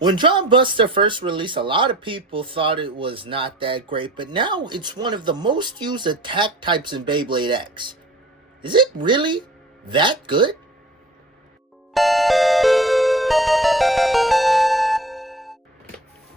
When DRAN BUSTER first released, a lot of people thought it was not that great, but now it's one of the most used attack types in Beyblade X. Is it really that good?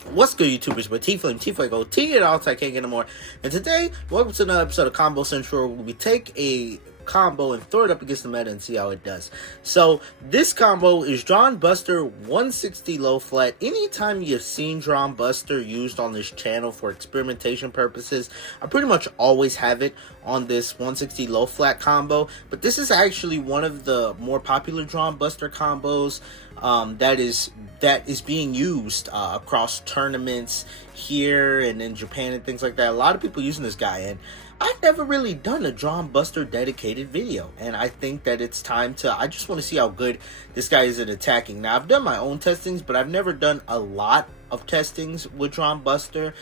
What's good, YouTubers? But T-Flame, T-Fuego, T it all, I can't get no more. And today, welcome to another episode of Combo Central, where we take a combo and throw it up against the meta and see how it does. So this combo is DRAN BUSTER 160 low flat. Anytime you've seen DRAN BUSTER used on this channel for experimentation purposes, I pretty much always have it on this 160 low flat combo. But this is actually one of the more popular DRAN BUSTER combos that is being used across tournaments here and in Japan and things like that. A lot of people using this guy, and I've never really done a DRAN BUSTER dedicated video, and I think that it's time to, I just want to see how good this guy is at attacking. Now, I've done my own testings, but I've never done a lot of testings with DRAN BUSTER,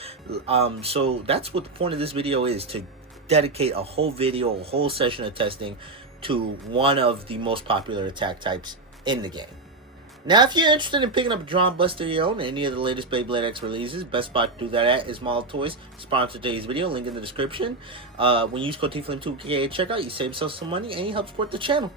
so that's what the point of this video is, to dedicate a whole video, a whole session of testing to one of the most popular attack types in the game. Now, if you're interested in picking up a DRAN BUSTER you own any of the latest Beyblade X releases, best spot to do that at is Mall Toys. Sponsor today's video, link in the description. When you use code TFLAME2KA at checkout, you save yourself some money and you help support the channel.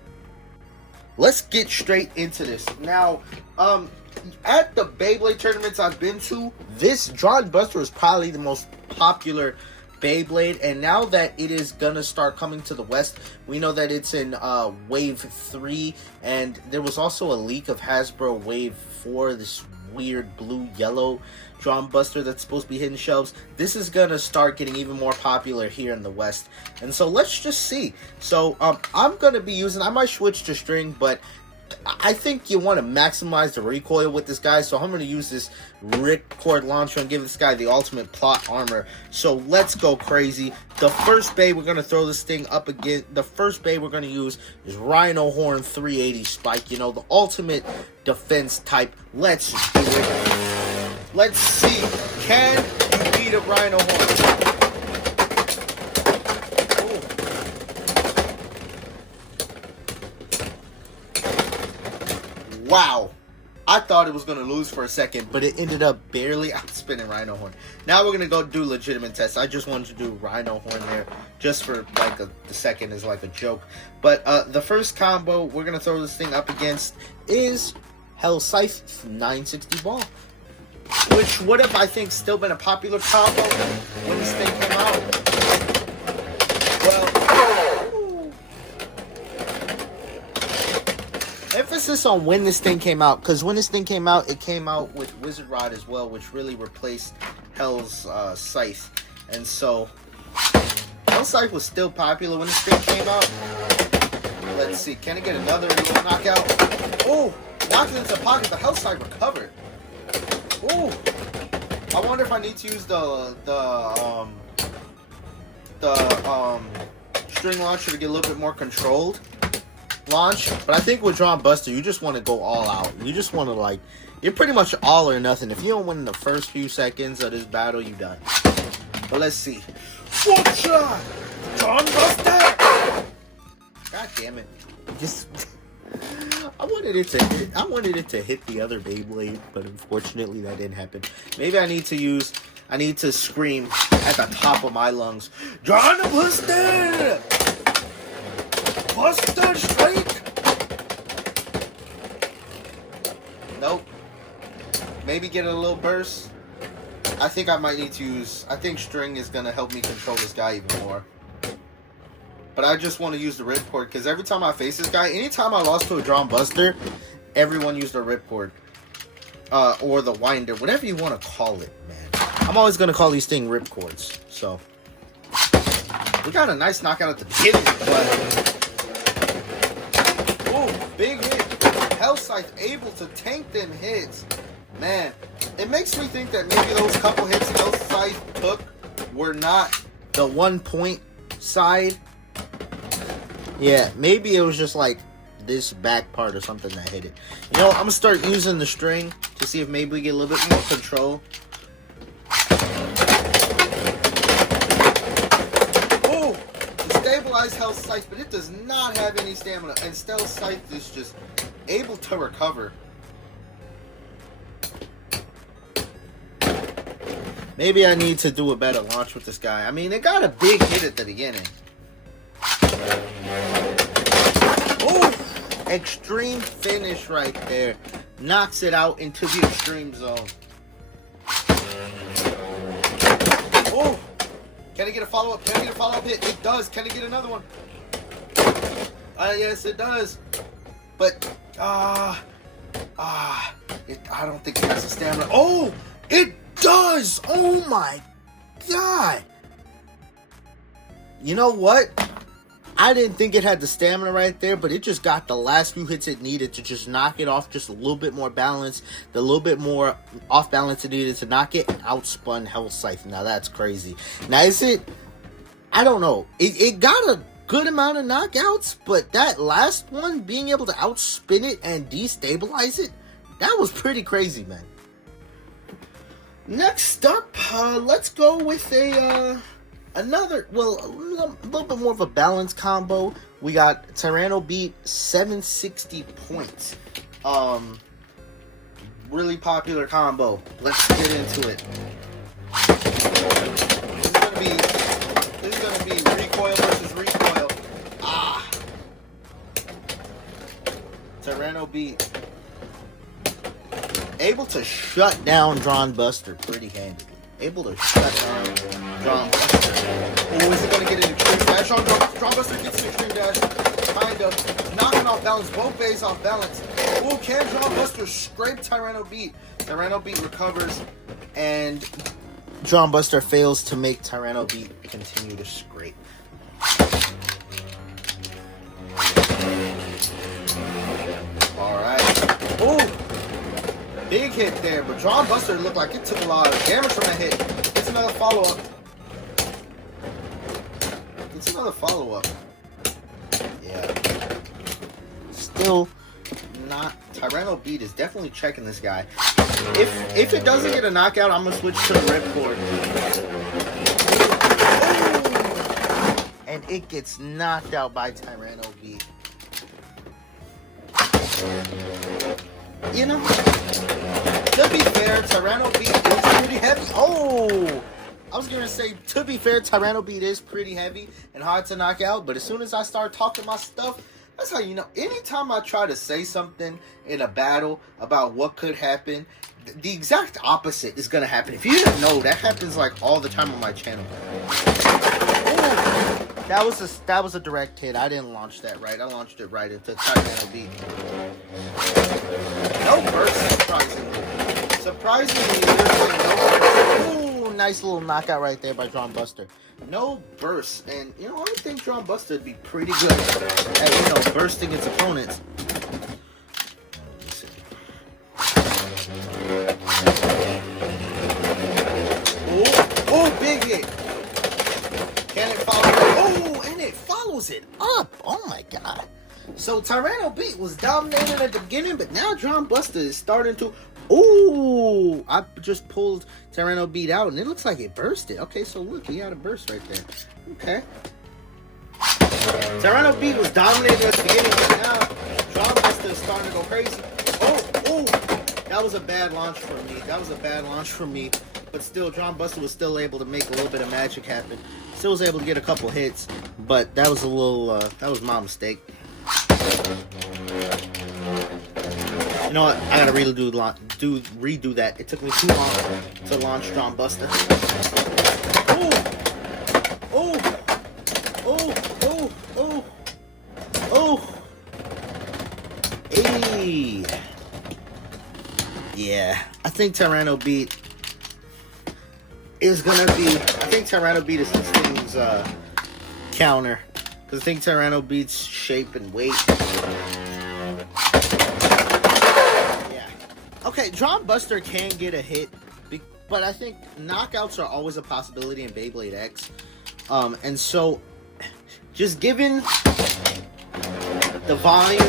Let's get straight into this. Now, at the Beyblade tournaments I've been to, this DRAN BUSTER is probably the most popular Beyblade, and now that it is gonna start coming to the West, we know that it's in Wave 3, and there was also a leak of Hasbro Wave 4, this weird blue-yellow DRAN BUSTER that's supposed to be hitting shelves. This is gonna start getting even more popular here in the West, and so let's just see. So I'm gonna be using, I might switch to string, but I think you want to maximize the recoil with this guy, so I'm going to use this ripcord launcher and give this guy the ultimate plot armor. So let's go crazy. The first bay we're going to throw this thing up again. The first bay we're going to use is Rhino Horn 380 Spike. You know, the ultimate defense type. Let's do it. Let's see. Can you beat a Rhino Horn? Wow, I thought it was going to lose for a second, but it ended up barely outspinning Rhino Horn. Now we're going to go do legitimate tests. I just wanted to do Rhino Horn there just for like the second is like a joke. But the first combo we're going to throw this thing up against is Scythe 960 ball, which would have, I think, still been a popular combo when this thing came out. Emphasis on when this thing came out, because when this thing came out, it came out with Wizard Rod as well, which really replaced Hell's Scythe. And so, Hell's Scythe was still popular when this thing came out. Let's see, can it get another little knockout? Oh, knocked it into the pocket, the Hell's Scythe recovered. Oh, I wonder if I need to use the string launcher to get a little bit more controlled launch. But I think with DRAN BUSTER, you just want to go all out. You just want to, like, you're pretty much all or nothing. If you don't win in the first few seconds of this battle, you're done. But let's see. One shot! DRAN BUSTER! God damn it. Just I wanted it to hit the other Beyblade, but unfortunately that didn't happen. Maybe I need to scream at the top of my lungs, DRAN BUSTER! Buster Strike! Nope. Maybe get a little burst. I think I might need to use, I think string is going to help me control this guy even more. But I just want to use the ripcord, because every time I face this guy, anytime I lost to a DRAN BUSTER, everyone used the ripcord. Or the winder, whatever you want to call it, man. I'm always going to call these things ripcords. So, we got a nice knockout at the beginning, but big hit. Scythe able to tank them hits. Man, it makes me think that maybe those couple hits Scythe took were not the 1 point side. Yeah, maybe it was just like this back part or something that hit it. You know, I'm going to start using the string to see if maybe we get a little bit more control. Oh, stabilized Scythe, but it does not have any stamina, and Scythe is just able to recover. Maybe I need to do a better launch with this guy. I mean, it got a big hit at the beginning. Oh! Extreme finish right there. Knocks it out into the extreme zone. Oh! Can I get a follow-up? Can I get a follow-up hit? It does. Can I get another one? Yes, it does. But, I don't think it has the stamina. Oh! It does! Oh my god! You know what? I didn't think it had the stamina right there, but it just got the last few hits it needed to just knock it off just a little bit more balance. The little bit more off balance it needed to knock it, and outspun Scythe. Now that's crazy. Now is it? I don't know. It got a good amount of knockouts, but that last one, being able to outspin it and destabilize it, that was pretty crazy, man. Next up, let's go with another, well, a little bit more of a balanced combo. We got Tyranno beat 760 points. Really popular combo. Let's get into it. This is gonna be recoil versus recoil. Tyranno beat. Able to shut down DRAN Buster pretty handily. Able to shut down DRAN Buster. Oh, is it going to get an extreme dash? DRAN Buster gets an extreme dash. Kind of knocking off balance. Both bays off balance. Oh, can DRAN Buster scrape Tyranno beat? Tyranno beat recovers, and DRAN Buster fails to make Tyranno beat continue to scrape. Alright. Oh! Big hit there, but DRAN Buster looked like it took a lot of damage from that hit. It's another follow-up. It's another follow-up. Yeah. Still not. Tyranno beat is definitely checking this guy. If it doesn't get a knockout, I'm gonna switch to the ripcord. Oh! And it gets knocked out by Tyranno beat. You know, to be fair, Tyranno beat is pretty heavy. Oh! I was gonna say, to be fair, Tyranno beat is pretty heavy and hard to knock out, but as soon as I start talking my stuff, that's how you know. Anytime I try to say something in a battle about what could happen, the exact opposite is gonna happen. If you didn't know, that happens like all the time on my channel. Oh! That was a direct hit. I didn't launch that right. I launched it right into Tyranno beat. No burst, surprisingly. Surprisingly, no burst. Ooh, nice little knockout right there by DRAN Buster. No burst, and you know, I think DRAN Buster would be pretty good at, bursting its opponents. Oh, big hit. Can it follow? Oh, and it follows it up. Oh my god. So Tyranno beat was dominating at the beginning, but now DRAN Buster is starting to. Ooh, I just pulled Tyranno beat out, and it looks like it bursted. Okay, so look, he had a burst right there. Okay. Tyranno beat was dominating at the beginning, but now DRAN Buster is starting to go crazy. Oh, that was a bad launch for me. But still, DRAN Buster was still able to make a little bit of magic happen. Still was able to get a couple hits, but that was a little, that was my mistake. You know what? I gotta redo that. It took me too long to launch DRAN Buster. Hey. Yeah, I think Tyranno beat is gonna be. I think Tyranno beat is this thing's counter, because I think Tyranno beats shape and weight. Yeah. Okay, DRAN Buster can get a hit, but I think knockouts are always a possibility in Beyblade X. And so, just given the volume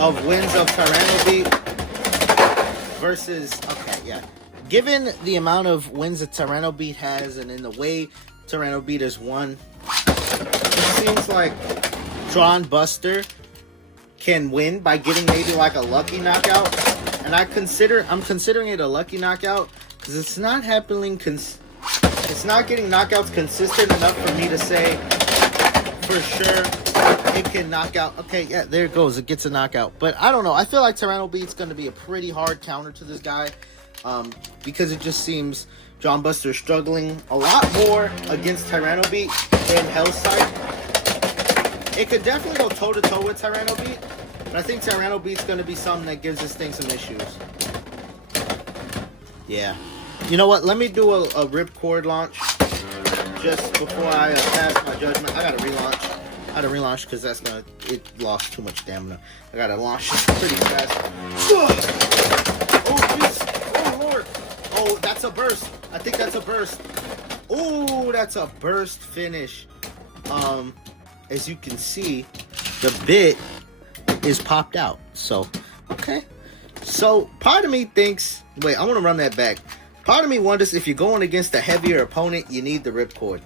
of wins of Tyranno beat versus, given the amount of wins that Tyranno beat has, and in the way Tyranno beat has won, it seems like DRAN Buster can win by getting maybe like a lucky knockout. And I'm considering it a lucky knockout because it's not happening. It's not getting knockouts consistent enough for me to say for sure it can knock out. Okay, yeah, there it goes. It gets a knockout. But I don't know. I feel like Tyranno Beat's going to be a pretty hard counter to this guy, because it just seems John Buster struggling a lot more against Tyranno Beat than Hell's Scythe. It could definitely go toe-to-toe with Tyranno Beat, but I think Tyranno Beat's going to be something that gives this thing some issues. Yeah. You know what? Let me do a ripcord launch just before I pass my judgment. I got to relaunch. I got to relaunch because that's going to... It lost too much stamina. I got to launch pretty fast. Oh, jeez. Oh, Lord. Oh, that's a burst. I think that's a burst. Oh, that's a burst finish. As you can see, the bit is popped out. So, okay. So, part of me thinks... Wait, I want to run that back. Part of me wonders if you're going against a heavier opponent, you need the ripcord.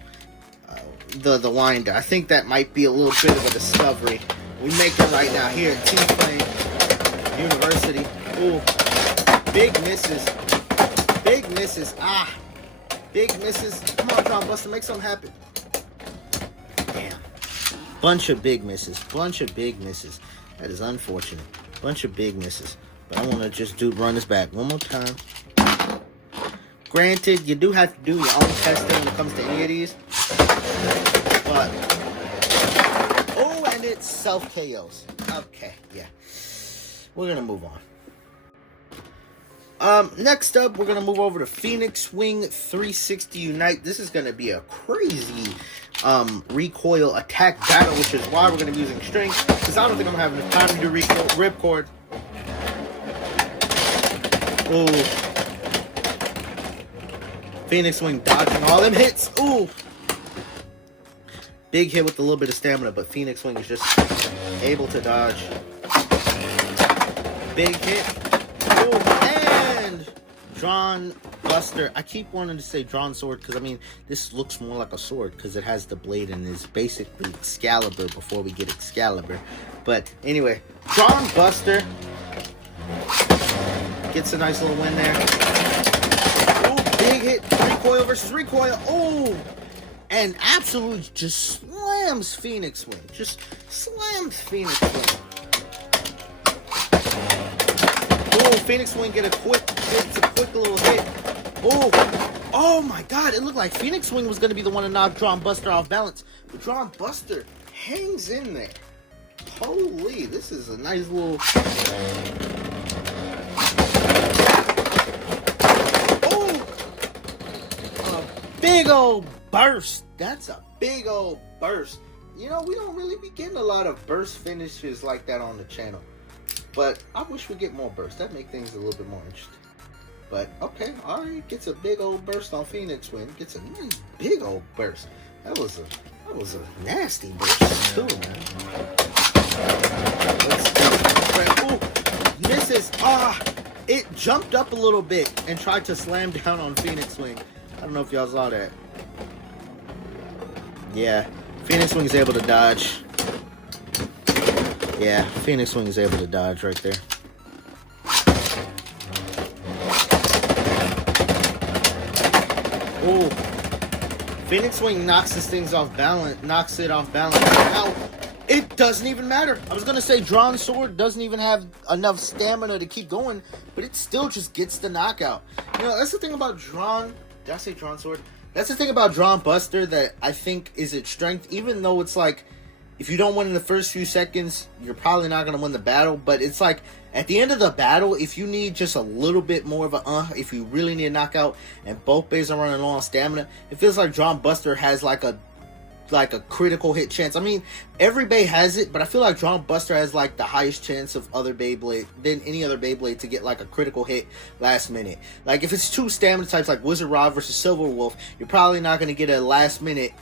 The winder. I think that might be a little bit of a discovery. We make it right now here at T-Plane University. Ooh. Big misses. Big misses. Ah. Big misses. Come on, John Buster. Make something happen. Damn. Bunch of big misses. Bunch of big misses. That is unfortunate. Bunch of big misses. But I want to just run this back one more time. Granted, you do have to do your own testing when it comes to any of these. But, oh, and it's self-KOs. Okay, yeah. We're going to move on. Next up, we're going to move over to Phoenix Wing 360 Unite. This is going to be a crazy recoil attack battle, which is why we're going to be using strength. Because I don't think I'm going to have enough time to do ripcord. Ooh. Phoenix Wing dodging all them hits. Ooh. Big hit with a little bit of stamina, but Phoenix Wing is just able to dodge. Big hit. Ooh. And Drawn Buster. I keep wanting to say Drawn Sword because, I mean, this looks more like a sword because it has the blade and is basically Excalibur before we get Excalibur. But anyway, Drawn Buster gets a nice little win there. Big hit, recoil versus recoil. Oh, and absolutely just slams Phoenix Wing. Just slams Phoenix Wing. Oh, Phoenix Wing gets a quick little hit. Oh my God! It looked like Phoenix Wing was going to be the one to knock Drawn Buster off balance, but Drawn Buster hangs in there. Holy, this is a nice little. Big old burst. That's a big old burst. You know, we don't really be getting a lot of burst finishes like that on the channel. But I wish we get more bursts. That make things a little bit more interesting. But, okay, alright. Gets a big old burst on Phoenix Wing. Gets a nice big old burst. That was a nasty burst too, man. Let's see. Ooh, misses. Ah, it jumped up a little bit and tried to slam down on Phoenix Wing. I don't know if y'all saw that. Yeah, Phoenix Wing is able to dodge. Yeah, Phoenix Wing is able to dodge right there. Oh, Phoenix Wing knocks this thing off balance. Knocks it off balance. Now, it doesn't even matter. I was gonna say Drawn Sword doesn't even have enough stamina to keep going, but it still just gets the knockout. You know, that's the thing about Drawn. Did I say Drawn Sword? That's the thing about Drawn Buster that I think is its strength. Even though it's like, if you don't win in the first few seconds, you're probably not going to win the battle. But it's like, at the end of the battle, if you need just a little bit more of a if you really need a knockout, and both bays are running low on stamina, it feels like Drawn Buster has like a critical hit chance. I mean, every Bay has it, but I feel like Drawn Buster has like the highest chance of other Beyblade than any other Beyblade to get like a critical hit last minute. Like if it's two stamina types like Wizard Rod versus Silver Wolf, you're probably not going to get a last minute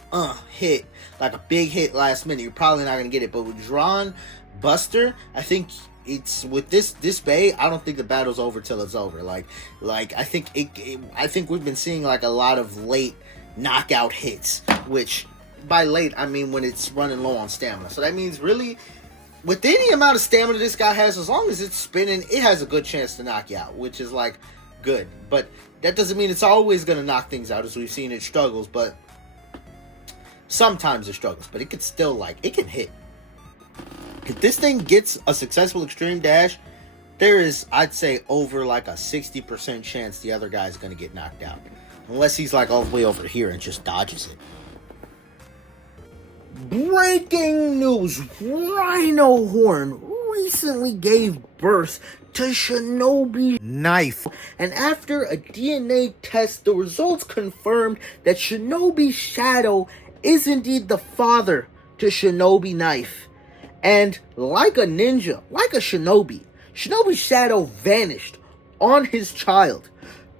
hit, like a big hit last minute. You're probably not going to get it. But with Drawn Buster, I think it's with this Bay, I don't think the battle's over till it's over. Like I think I think we've been seeing like a lot of late knockout hits, which by late, I mean when it's running low on stamina. So that means really, with any amount of stamina this guy has, as long as it's spinning, it has a good chance to knock you out, which is like good. But that doesn't mean it's always going to knock things out, as we've seen it struggles. But sometimes it struggles. But it can still, like, it can hit. If this thing gets a successful extreme dash, there is, I'd say, over like a 60% chance the other guy's going to get knocked out. Unless he's like all the way over here and just dodges it. Breaking news, Rhino Horn recently gave birth to Shinobi Knife. And after a DNA test, the results confirmed that Shinobi Shadow is indeed the father to Shinobi Knife. And like a ninja, like a shinobi, Shinobi Shadow vanished on his child.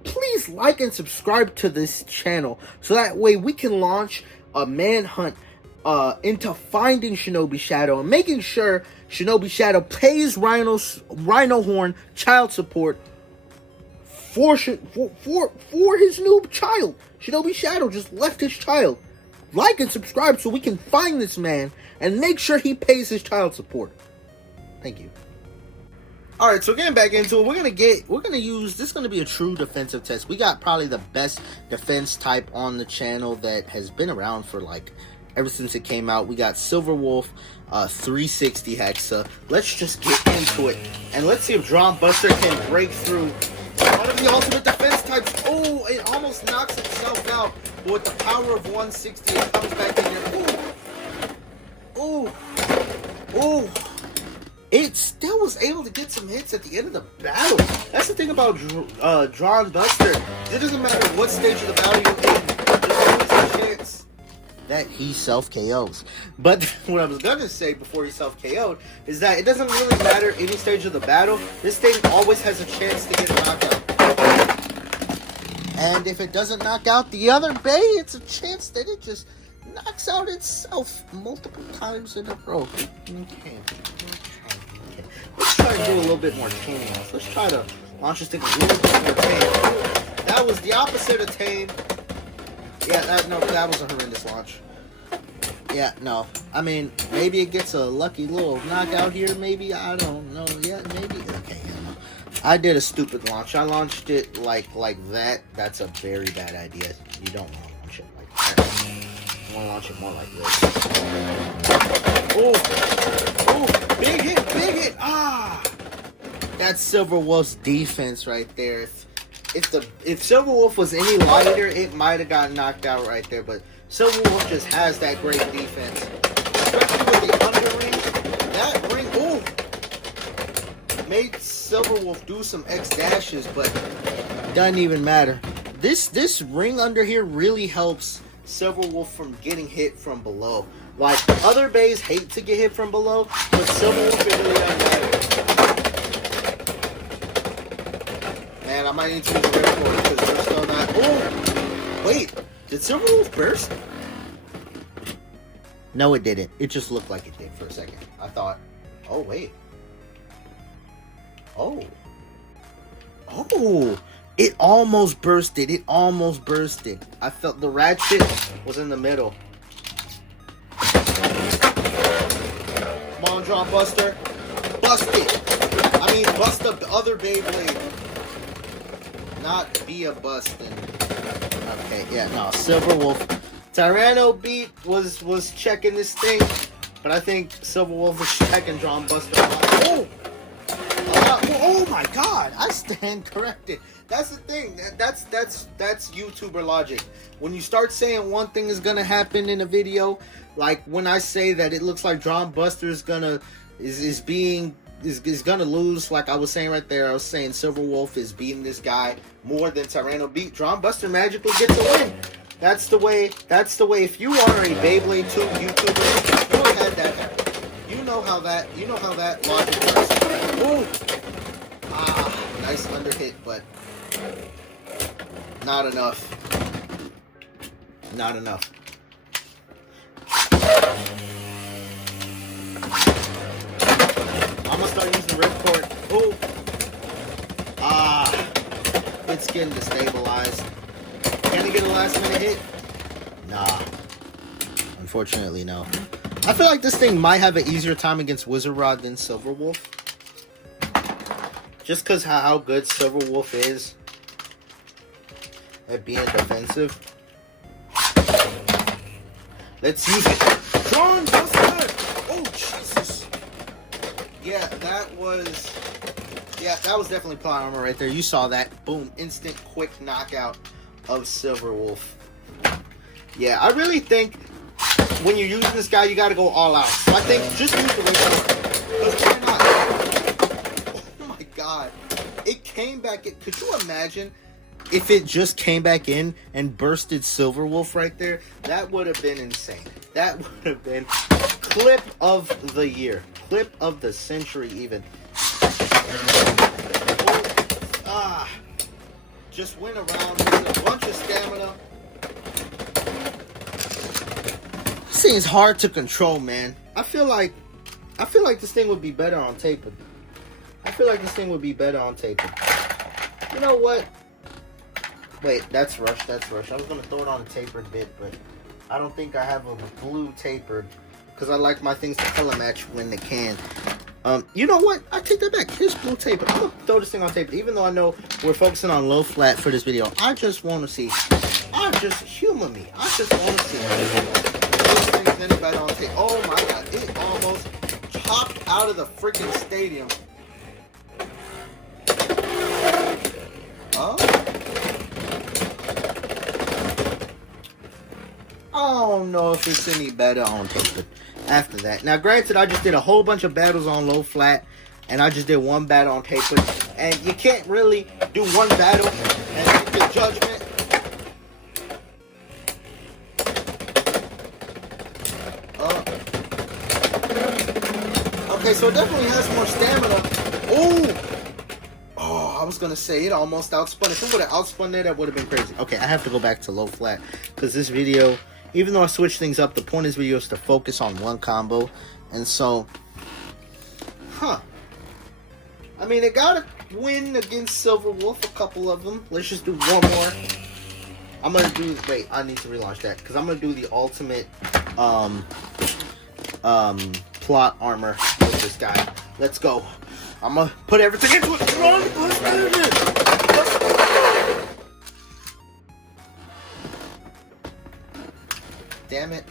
Please like and subscribe to this channel so that way we can launch a manhunt into finding Shinobi Shadow and making sure Shinobi Shadow pays Rhino Horn child support for his new child. Shinobi Shadow just left his child. Like and subscribe so we can find this man and make sure he pays his child support. Thank you. Alright, so getting back into it, we're gonna use this is gonna be a true defensive test. We got probably the best defense type on the channel that has been around for like ever since it came out. We got Silver Wolf 360 Hexa. Let's just get into it. And let's see if Drawn Buster can break through one of the ultimate defense types. Oh, it almost knocks itself out. But with the power of 160, it comes back in here. Ooh. Ooh. Ooh. It still was able to get some hits at the end of the battle. That's the thing about Drawn Buster. It doesn't matter what stage of the battle you're in. There's always a chance that he self-KOs. But what I was going to say before he self-KO'd is that it doesn't really matter any stage of the battle. This thing always has a chance to get knocked out. And if it doesn't knock out the other Bay, it's a chance that it just knocks out itself multiple times in a row. Okay. Let's try to do a little bit more tame. Let's try to launch this thing a little bit more tame. That was the opposite of tame. Yeah, that was a horrendous launch. Yeah, no. I mean, maybe it gets a lucky little knockout here, maybe. I don't know. Yeah, maybe. Okay, yeah, no. I did a stupid launch. I launched it like that. That's a very bad idea. You don't want to launch it like that. You want to launch it more like this. Oh, big hit. Ah! That's Silver Wolf's defense right there. If Silver Wolf was any lighter, it might have gotten knocked out right there. But Silver Wolf just has that great defense. Especially with the underring. That ring, made Silver Wolf do some X dashes, but doesn't even matter. This ring under here really helps Silver Wolf from getting hit from below. Like, other bays hate to get hit from below, but Silver Wolf, it really doesn't matter. Man, I might need to use the ripcord because we're still not... Oh! Wait, did Silver Wolf burst? No, it didn't. It just looked like it did for a second. I thought, oh, wait. Oh. Oh! It almost bursted. I felt the ratchet was in the middle. Come on, Drawn Buster. Bust it. I mean, bust the other Beyblade. Not be a bustin'. Okay, yeah, no. Silver Wolf. Tyranno beat was checking this thing. But I think Silver Wolf was checking Drawn Buster. Oh! Oh my god! I stand corrected. That's the thing. That's YouTuber logic. When you start saying one thing is gonna happen in a video, like when I say that it looks like Drawn Buster is gonna lose, like I was saying right there, I was saying Silver Wolf is beating this guy more than Tyranno beat. Drawn Buster magically gets a win. That's the way. If you are a Beyblade 2 YouTuber, you have had that happen. You know how that logic works. Ooh. Ah, nice under hit, but not enough. Not enough. I'm gonna start using ripcord. Oh. Ah. It's getting destabilized. Can he get a last minute hit? Nah. Unfortunately, no. I feel like this thing might have an easier time against Wizard Rod than Silver Wolf. Just because how good Silver Wolf is. at being defensive. Let's use it. Drone Buster! Oh, Jesus! Yeah, that was definitely plot armor right there. You saw that. Boom. Instant, quick knockout of Silver Wolf. Yeah, I really think when you're using this guy, you got to go all out. So I think just use the weight. Because why not? Oh my God. It came back in. Could you imagine if it just came back in and bursted Silver Wolf right there? That would have been insane. That would have been clip of the year. Clip of the century even. Just went around with a bunch of stamina. This thing is hard to control, man. I feel like this thing would be better on tapered. You know what? Wait, that's rush. I was gonna throw it on a tapered bit, but I don't think I have a blue tapered because I like my things to color match when they can. You know what? I take that back. Here's blue taper. I'm gonna throw this thing on taper. Even though I know we're focusing on low flat for this video, I just want to see. Humor me. I just want to see. This thing's anybody on tape. Oh my God! It almost chopped out of the freaking stadium. Oh. I don't know if it's any better on taper after that. Now, granted, I just did a whole bunch of battles on low flat, and I just did one battle on taper, and you can't really do one battle and make the judgment. Okay, so it definitely has more stamina. Oh, I was gonna say it almost outspun. If it would have outspun there, that would have been crazy. Okay, I have to go back to low flat because this video, even though I switched things up, the point of this video is to focus on one combo. And so, I mean, it gotta win against Silver Wolf, a couple of them. Let's just do one more. I'm gonna do, wait, I need to relaunch that because I'm gonna do the ultimate plot armor with this guy. Let's go. I'm gonna put everything into it. Damn it.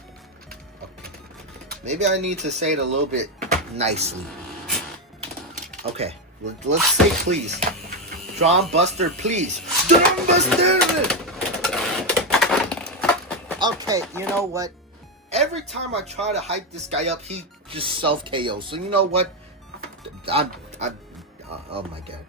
Okay. Maybe I need to say it a little bit nicely. Okay. Let's say please. Drawn Buster, please. Drawn Buster! Okay, you know what? Every time I try to hype this guy up, he just self-KOs. So you know what? Oh my God.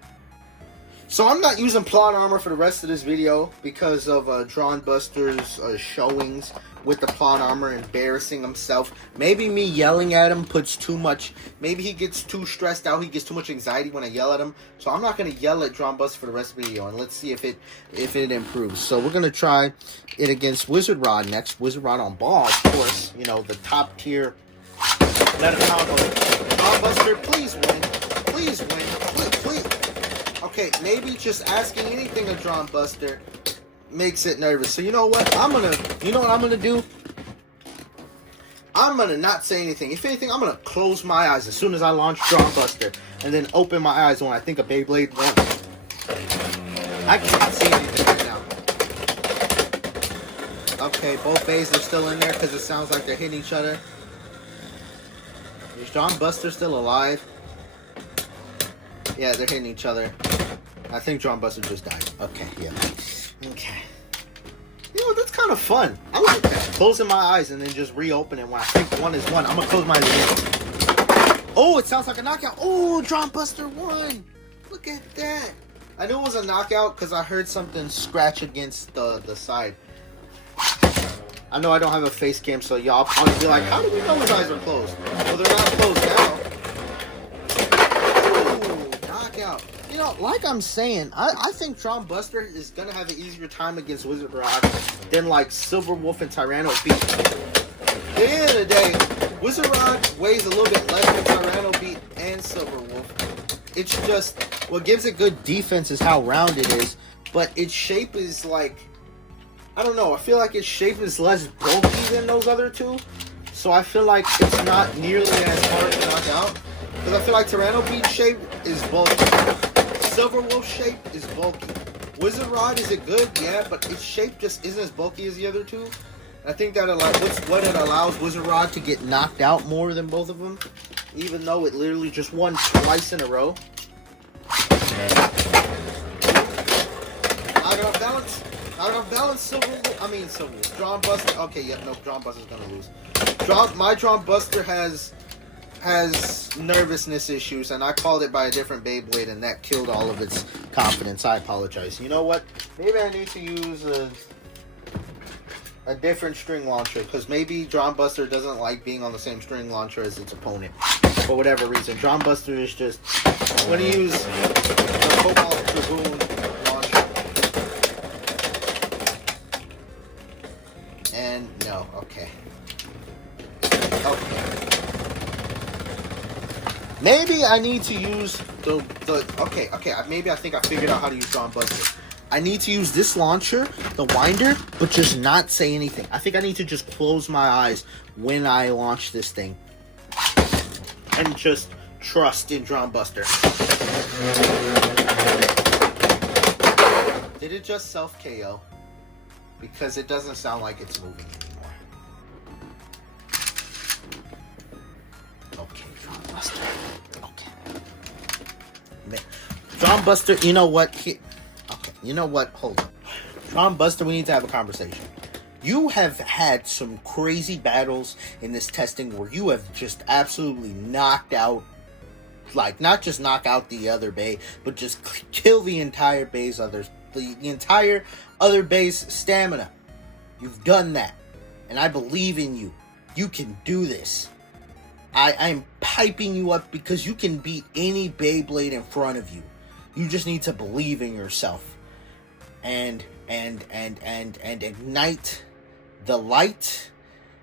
So I'm not using plot armor for the rest of this video because of Drawn Buster's showings with the plot armor, embarrassing himself. Maybe me yelling at him puts too much. Maybe he gets too stressed out. He gets too much anxiety when I yell at him. So I'm not gonna yell at Drawn Buster for the rest of the video, and let's see if it improves. So we're gonna try it against Wizard Rod next. Wizard Rod on ball, of course. You know, the top tier. Let him combo. Drawn Buster, please win. Please win. Please. Okay, maybe just asking anything of Drawn Buster makes it nervous. So you know what? You know what I'm gonna do? I'm gonna not say anything. If anything, I'm gonna close my eyes as soon as I launch Drawn Buster, and then open my eyes when I think of Beyblade 1. I can't see anything right now. Okay, both bays are still in there because it sounds like they're hitting each other. Is Drawn Buster still alive? Yeah, they're hitting each other. I think Drawn Buster just died. Okay, yeah. Okay. You know, that's kind of fun. I like that. Closing my eyes and then just reopen it when I think one is one. I'm going to close my eyes again. Oh, it sounds like a knockout. Oh, Drawn Buster won. Look at that. I knew it was a knockout because I heard something scratch against the side. I know I don't have a face cam, so y'all probably be like, how do we know his eyes are closed? Well, they're not closed now. Ooh, knockout. You know, like I'm saying, I think Drawn Buster is going to have an easier time against Wizard Rod than like Silver Wolf and Tyranno beat. At the end of the day, Wizard Rod weighs a little bit less than Tyranno beat and Silver Wolf. It's just, what gives it good defense is how round it is, but its shape is like, I don't know, I feel like its shape is less bulky than those other two, so I feel like it's not nearly as hard to knock out, because I feel like Tyranno beat shape is bulky. Silver Wolf shape is bulky. Wizard Rod, is it good? Yeah, but its shape just isn't as bulky as the other two. I think that what it allows Wizard Rod to get knocked out more than both of them, even though it literally just won twice in a row. Out of balance. Out of balance, Silver. Drawn Buster. Okay, yeah, no, Drawn Buster's gonna lose. My Drawn Buster has nervousness issues, and I called it by a different Beyblade, and that killed all of its confidence. I apologize. You know what? Maybe I need to use a different string launcher, because maybe Drawn Buster doesn't like being on the same string launcher as its opponent for whatever reason. Drawn Buster is just, I'm going to use the Cobalt Dragoon launcher. And no, okay. Maybe I need to use maybe I think I figured out how to use Drawn Buster. I need to use this launcher, the winder, but just not say anything. I think I need to just close my eyes when I launch this thing. And just trust in Drawn Buster. Did it just self-KO? Because it doesn't sound like it's moving anymore. Okay, Drawn Buster. Okay. Drawn Buster, you know what? You know what? Hold on. Drawn Buster, we need to have a conversation. You have had some crazy battles in this testing where you have just absolutely knocked out, like, not just knock out the other bay, but just kill the entire bay's the entire other bay's stamina. You've done that. And I believe in you. You can do this. I'm piping you up because you can beat any Beyblade in front of you. You just need to believe in yourself. And ignite the light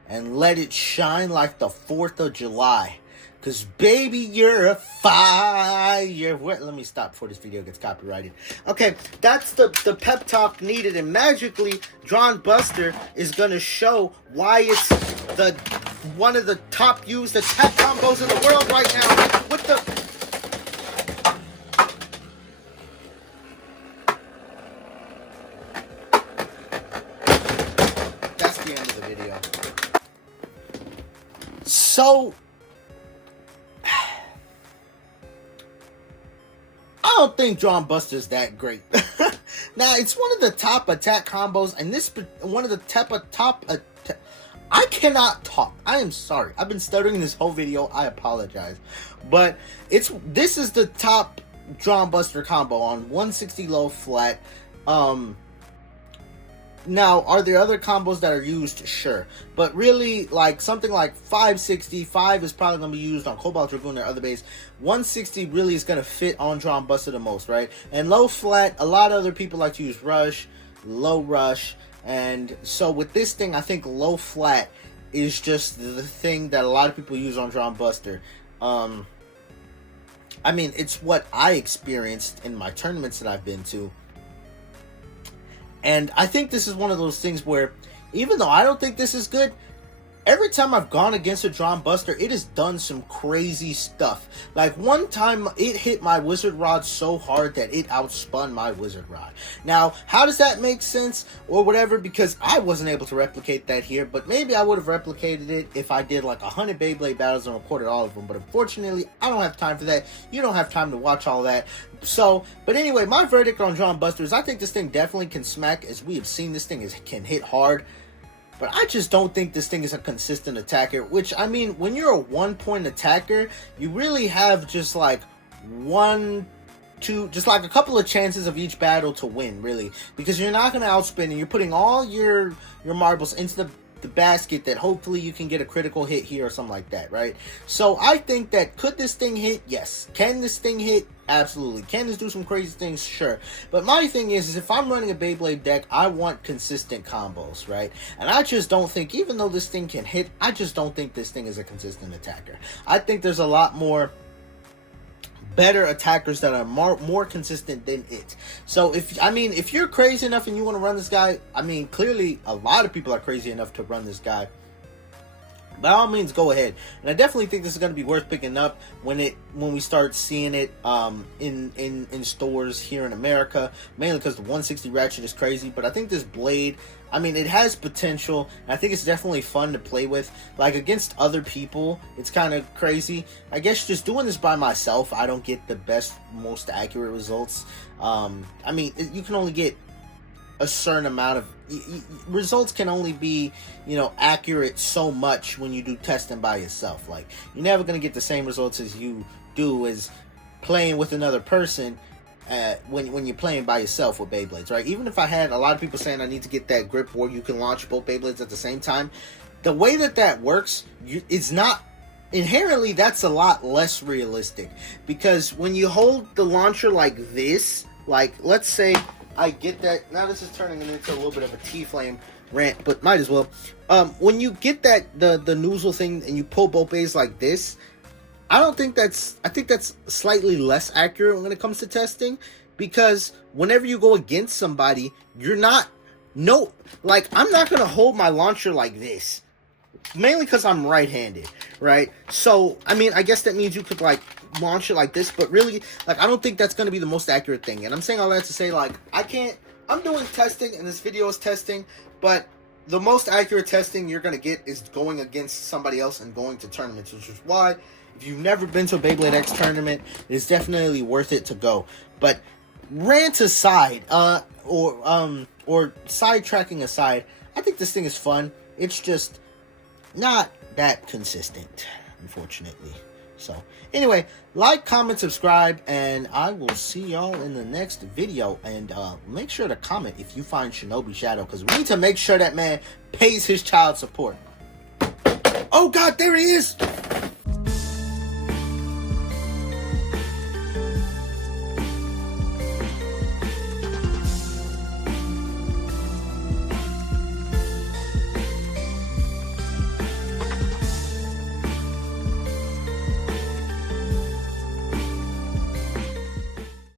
and let it shine like the 4th of July. Cause baby, you're a fire. Let me stop before this video gets copyrighted. Okay, that's the pep talk needed, and magically, Drawn Buster is gonna show why it's one of the top used attack combos in the world right now. With the So, I don't think Drawn Buster's that great. Now, it's one of the top attack combos, and this one of the top. I cannot talk. I am sorry. I've been stuttering this whole video. I apologize, but this is the top Drawn Buster combo on 160 low flat. Now, are there other combos that are used? Sure. But really, like, something like 565 is probably going to be used on Cobalt Dragoon or other base. 160 really is going to fit on Drawn Buster the most, right? And low flat, a lot of other people like to use rush, low rush. And so with this thing, I think low flat is just the thing that a lot of people use on Drawn Buster. I mean, it's what I experienced in my tournaments that I've been to. And I think this is one of those things where, even though I don't think this is good, every time I've gone against a Drawn Buster, it has done some crazy stuff. Like, one time, it hit my Wizard Rod so hard that it outspun my Wizard Rod. Now, how does that make sense or whatever? Because I wasn't able to replicate that here, but maybe I would have replicated it if I did like 100 Beyblade battles and recorded all of them. But unfortunately, I don't have time for that. You don't have time to watch all that. So, but anyway, my verdict on Drawn Buster is I think this thing definitely can smack, as we have seen this thing can hit hard. But I just don't think this thing is a consistent attacker, which, I mean, when you're a one-point attacker, you really have just like just like a couple of chances of each battle to win, really. Because you're not going to outspin, and you're putting all your marbles into the basket that hopefully you can get a critical hit here or something like that, right? So I think that, could this thing hit? Yes. Can this thing hit? Absolutely. Can this do some crazy things? Sure. But my thing is if I'm running a Beyblade deck, I want consistent combos, right? And I just don't think, even though this thing can hit, I just don't think this thing is a consistent attacker. I think there's a lot more better attackers that are more consistent than it. So if you're crazy enough and you want to run this guy, I mean, clearly a lot of people are crazy enough to run this guy. by all means, go ahead. And I definitely think this is going to be worth picking up when we start seeing it in stores here in America. Mainly because the 160 ratchet is crazy, but I think this blade, I mean, it has potential. And I think it's definitely fun to play with. Like against other people, it's kind of crazy. I guess just doing this by myself, I don't get the best, most accurate results. I mean, you can only get a certain amount of results, can only be, you know, accurate so much when you do testing by yourself. Like, you're never going to get the same results as you do as playing with another person when you're playing by yourself with Beyblades, right? Even if I had a lot of people saying I need to get that grip where you can launch both Beyblades at the same time, the way that works, it's not inherently, that's a lot less realistic, because when you hold the launcher like this, like let's say I get that. Now this is turning into a little bit of a T-flame rant, but might as well. When you get that the noozle thing and you pull both bays like this, I think that's slightly less accurate when it comes to testing, because whenever you go against somebody, you're not like, I'm not gonna hold my launcher like this, mainly because I'm right-handed, right? So I mean, I guess that means you could like launch it like this, but really, like, I don't think that's going to be the most accurate thing. And I'm saying all that to say, like, I'm doing testing, and this video is testing, but the most accurate testing you're going to get is going against somebody else and going to tournaments, which is why, if you've never been to a Beyblade X tournament, it's definitely worth it to go. But rant aside, or sidetracking aside, I think this thing is fun. It's just not that consistent, unfortunately. So, anyway, like, comment, subscribe, and I will see y'all in the next video. And make sure to comment if you find Shinobi Shadow, because we need to make sure that man pays his child support. Oh, God, there he is!